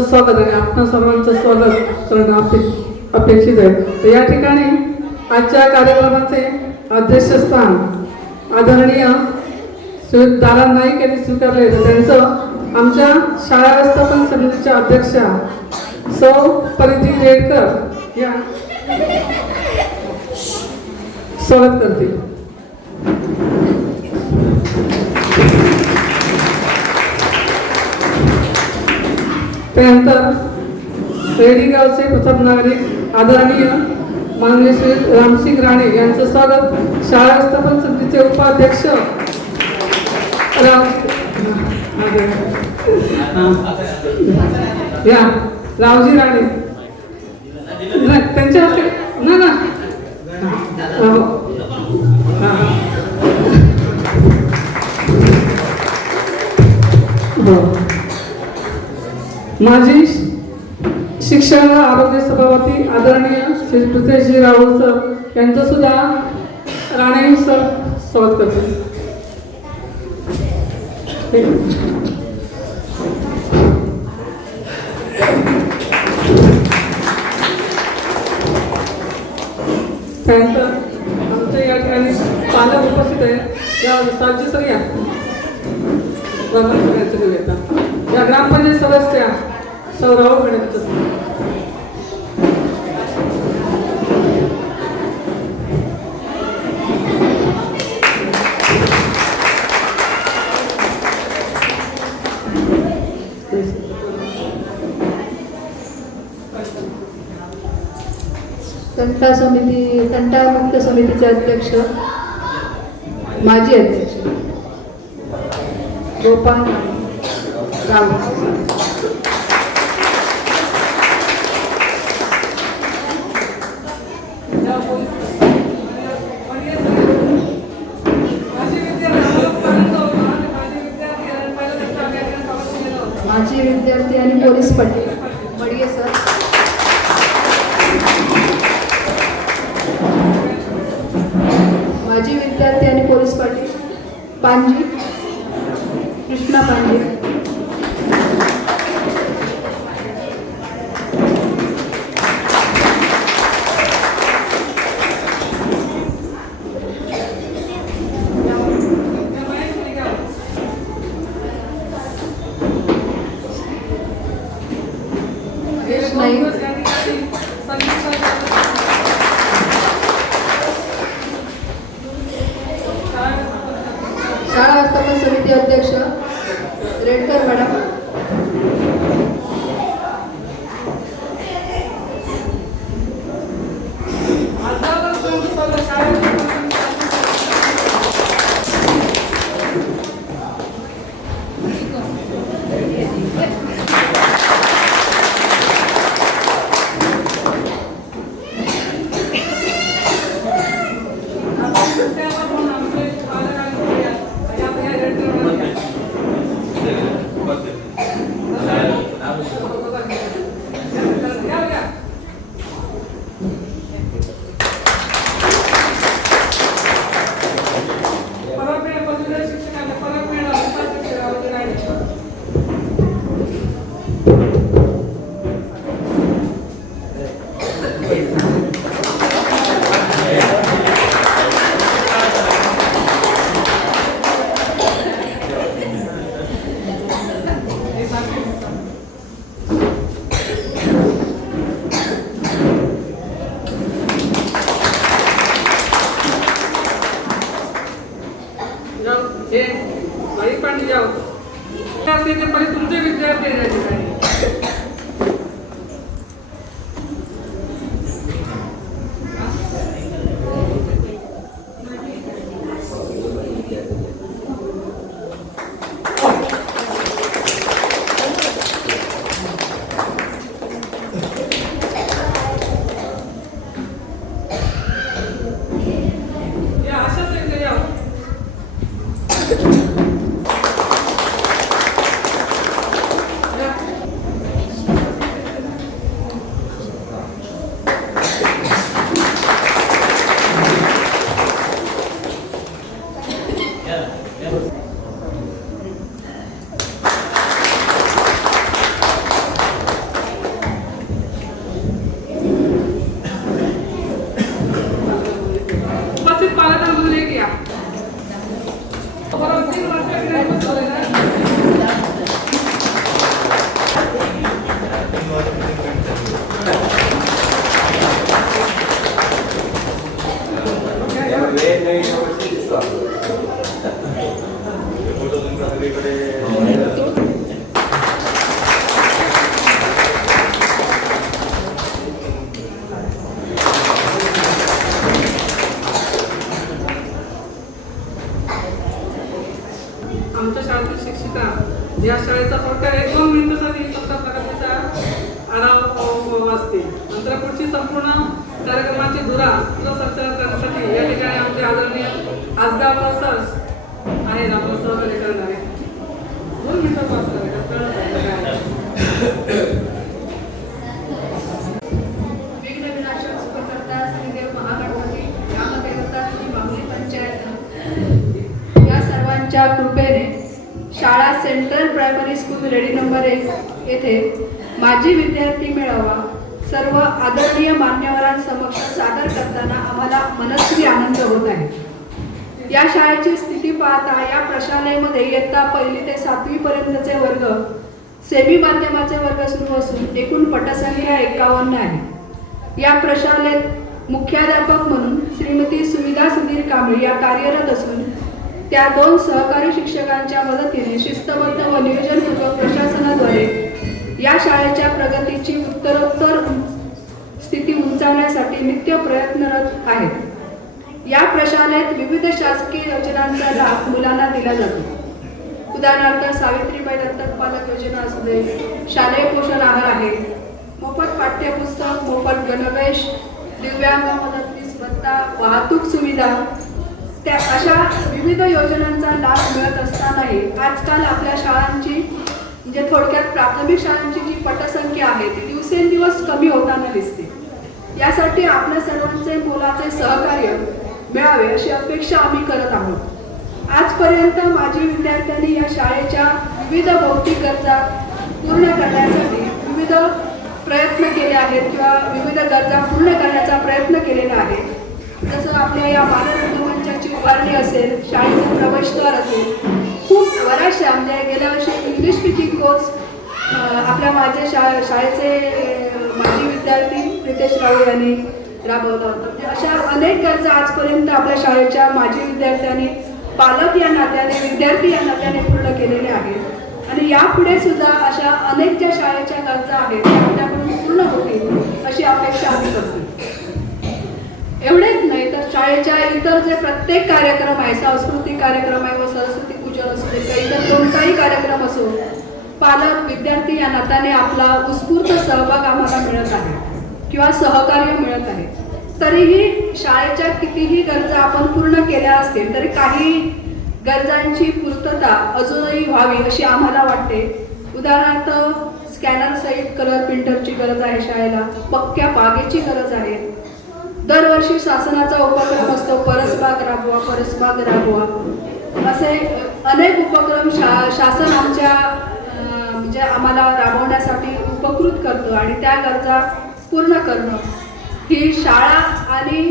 सर्वांचं स्वागत आणि आपणा सर्वांचं स्वागत करणं अपे अपेक्षित आहे. तर या ठिकाणी आजच्या कार्यक्रमाचे अध्यक्षस्थान आदरणीय श्री दादा नाईक यांनी स्वीकारले तर त्यांचं आमच्या शाळा व्यवस्थापन समितीच्या अध्यक्षा सौ परिधी रेडकर या स्वागत करतील. त्यानंतर रेडीगावचे प्रथम नागरिक आदरणीय माननीय श्री रामसिंग राणे यांचं स्वागत. शाळा व्यवस्थापन समितीचे उपाध्यक्ष राम या रावजी राणे. नाही, त्यांच्या हस्ते ना ना. माझी शिक्षण व आरोग्य सभापती आदरणीय श्री पृथ्वीजी राहुल सर यांचं सुद्धा राणे सर स्वागत करते. त्यानंतर आमच्या या ठिकाणी पालक उपस्थित आहे या सातशे सर या या ग्रामपंचायत सदस्य सौराव गणेश. तंटा समिती तंटा मुक्त समितीचे अध्यक्ष माजी अध्यक्ष. गोपाल राव माझी विद्यार्थी आणि माजी विद्यार्थी आणि पोलीस पटेल. सर. माजी विद्यार्थी आणि पोलीस पाटील. पांजी शाळा व्यवस्थापन समिती अध्यक्ष. सर्वांच्या कृपेने शाळा central primary school Redi number एक येथे माजी विद्यार्थी मेळावा सर्व आदरणीय मान्यवरांसमक्ष सादर करताना आम्हाला मनस्वी आनंद होत आहे. या शाळेची स्थिती पाहता या प्रशालेमध्ये इयत्ता पहिली ते सातवी पर्यंतचे वर्ग सेमी माध्यमाचे वर्ग सुरू असून एकूण पटसंख्या एकावन्न आहे. या प्रशालेत मुख्याध्यापक म्हणून श्रीमती सुविधा सुधीर कांबळे या कार्यरत असून त्या दोन सहकारी शिक्षकांच्या मदतीने शिस्तबद्ध व नियोजनपूर्वक प्रशासनाद्वारे या शाळेच्या प्रगतीची उत्तरोत्तर स्थिती उंचावण्यासाठी नित्य प्रयत्नरत आहेत. या प्रशालेत विविध शासकीय योजनांचा लाभ मुलांना दिला जातो. उदाहरणार्थ सावित्रीबाई दत्तक पालक योजना असू दे शालेय पोषण आहार आहे मोफत पाठ्यपुस्तक मोफत गणवेश दिव्यांग मदतनीस भत्ता वाहतूक सुविधा त्या अशा विविध योजनांचा लाभ मिळत असतानाही आजकाल आपल्या शाळांची म्हणजे थोडक्यात प्राथमिक शाळांची जी पटसंख्या आहे ती दिवसेंदिवस कमी होताना दिसते. यासाठी आपल्या सर्वांचे मुलाचे सहकार्य मिळावे अशी अपेक्षा आम्ही करत आहोत. आजपर्यंत माजी विद्यार्थ्यांनी या शाळेच्या विविध भौतिक गरजा पूर्ण करण्यासाठी विविध प्रयत्न केले आहेत किंवा विविध गरजा पूर्ण करण्याचा प्रयत्न केलेला आहे. जसं आपल्या या बालरंग उभारणी असेल शाळेचा प्रवेशद्वार असेल खूप बऱ्याचशा म्हणजे गेल्या वर्षी इंग्लिश स्पीकिंग कोर्स आपल्या माझे शा शाळेचे माजी विद्यार्थी प्रितेश राऊ यांनी राबवला होता म्हणजे अशा अनेक गरजा आजपर्यंत आपल्या शाळेच्या माजी विद्यार्थ्यांनी पालक या नात्याने विद्यार्थी या नात्याने पूर्ण केलेले आहेत. आणि यापुढे सुद्धा अशा अनेक ज्या शाळेच्या गरजा आहेत त्याकडून पूर्ण होतील अशी अपेक्षा आम्ही करतो. एवढेच नाही तर शाळेच्या इतर जे प्रत्येक कार्यक्रम आहे सांस्कृतिक कार्यक्रम आहे व सरस्वती पूजन असू दे किंवा इतर कोणताही कार्यक्रम असो पालक विद्यार्थी या नात्याने आपला उत्स्फूर्त सहभाग आम्हाला मिळत आहे. किंवा सहकार्य मिळत आहे. तरीही शाळेच्या कितीही गरजा आपण पूर्ण केल्या असतील तरी काही गरजांची पूर्तता अजूनही व्हावी अशी आम्हाला वाटते. उदाहरणार्थ स्कॅनर सहित कलर प्रिंटरची गरज आहे शाळेला पक्क्या बागेची गरज आहे. दरवर्षी शासनाचा उपक्रम असतो परसबाग राबवा परसबाग राबवा. असे अनेक उपक्रम शा शासन आमच्या म्हणजे आम्हाला राबवण्यासाठी उपकृत करतो आणि त्या गरजा पूर्ण करणं. ही शाळा आणि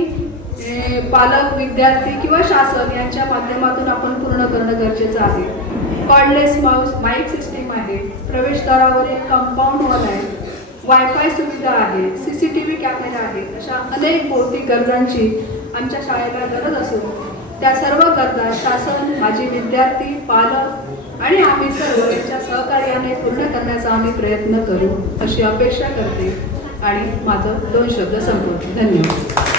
पालक विद्यार्थी किंवा शासन यांच्या माध्यमातून आपण पूर्ण करणं गरजेचं आहे. कॉर्डलेस माऊस माईक सिस्टीम आहे. प्रवेशद्वारावरील कंपाऊंड वॉल आहे. वायफाय सुविधा आहे. C C T V camera आहे. अशा अनेक भौतिक गरजांची आमच्या शाळेला गरज असून त्या सर्व गरजा शासन माझे विद्यार्थी पालक आणि आम्ही सर्व यांच्या सहकार्याने पूर्ण करण्याचा आम्ही प्रयत्न करू अशी अपेक्षा करते. आणि माझं दोन शब्द संपवते. धन्यवाद.